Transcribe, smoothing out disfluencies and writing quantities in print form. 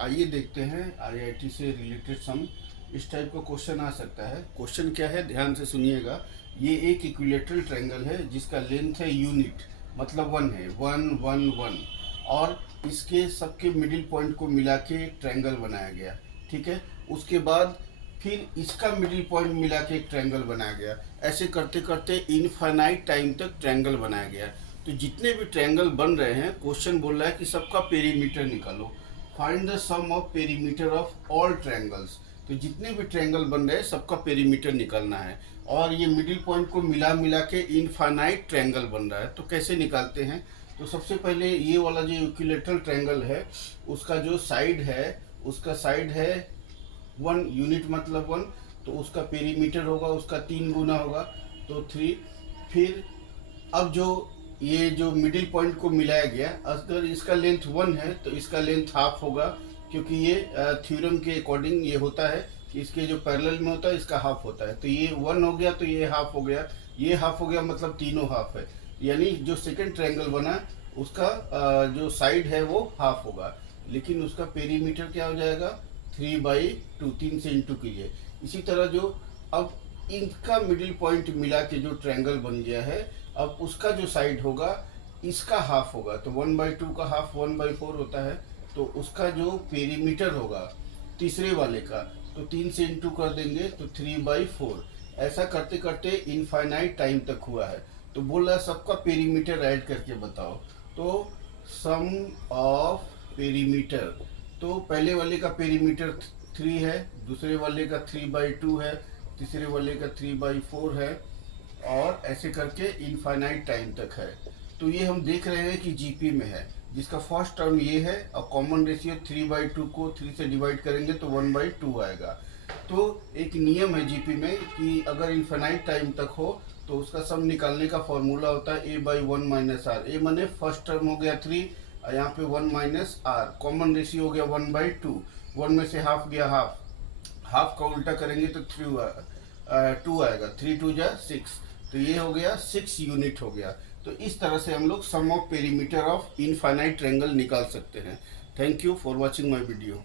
आइए देखते हैं आईआईटी से रिलेटेड सम। इस टाइप का क्वेश्चन आ सकता है। क्वेश्चन क्या है, ध्यान से सुनिएगा। ये एक इक्विलेटरल ट्रायंगल है जिसका लेंथ है यूनिट, मतलब वन है, वन वन वन। और इसके सबके मिडिल पॉइंट को मिला के एक ट्रायंगल बनाया गया। ठीक है, उसके बाद फिर इसका मिडिल पॉइंट मिला के एक ट्रायंगल बनाया गया। ऐसे करते करते इनफाइनाइट टाइम तक ट्रायंगल बनाया गया। तो जितने भी ट्रायंगल बन रहे हैं, क्वेश्चन बोल रहा है कि सबका पेरीमीटर निकालो। Find the sum of perimeter of all triangles. तो जितने भी ट्रायंगल बन रहे हैं सबका पेरीमीटर निकालना है। और ये मिडिल पॉइंट को मिला मिला के इनफाइनाइट ट्रायंगल बन रहा है। तो कैसे निकालते हैं? तो सबसे पहले ये वाला जो इक्विलेटरल ट्रायंगल है उसका जो साइड है, उसका साइड है वन, यूनिट मतलब वन। तो उसका पेरीमीटर होगा, उसका 3 गुना होगा, तो 3। फिर अब जो ये जो मिडिल पॉइंट को मिलाया गया, अगर इसका लेंथ 1 है तो इसका लेंथ हाफ होगा, क्योंकि ये थ्योरम के अकॉर्डिंग ये होता है कि इसके जो पैरेलल में होता है इसका हाफ होता है। तो ये 1 हो गया तो ये हाफ हो गया, ये हाफ हो गया, मतलब तीनों हाफ है। यानी जो सेकंड ट्रायंगल बना उसका जो साइड है वो हाफ होगा, लेकिन उसका पेरीमीटर क्या हो जाएगा? 3/2, 3 से इंटू कीजिए। इसी तरह जो अब इनका मिडिल पॉइंट मिला के जो ट्रायंगल बन गया है, अब उसका जो साइड होगा इसका हाफ होगा। तो 1/2 का हाफ 1/4 होता है। तो उसका जो पेरीमीटर होगा तीसरे वाले का, तो 3 से इंटू कर देंगे तो 3/4। ऐसा करते करते इनफाइनाइट टाइम तक हुआ है। तो बोल रहा है सबका पेरीमीटर ऐड करके बताओ। तो सम ऑफ पेरीमीटर, तो पहले वाले का पेरीमीटर 3 है, दूसरे वाले का 3/2 है, तीसरे वाले का 3/4 है, और ऐसे करके इनफाइनाइट टाइम तक है। तो ये हम देख रहे हैं कि जीपी में है, जिसका फर्स्ट टर्म ये है, और कॉमन रेशियो 3/2 को 3 से डिवाइड करेंगे तो 1/2 आएगा। तो एक नियम है जीपी में कि अगर इनफाइनाइट टाइम तक हो तो उसका सम निकालने का फॉर्मूला होता है a/1 - r। ए माने फर्स्ट टर्म हो गया 3, और यहाँ पे 1 - r, कॉमन रेशियो हो गया 1/2। 1 में से हाफ गया हाफ, हाफ का उल्टा करेंगे तो 2 आएगा, 3 2 जा 6। तो ये हो गया 6 यूनिट हो गया। तो इस तरह से हम लोग sum of perimeter of infinite triangle निकाल सकते हैं। Thank you for watching my video.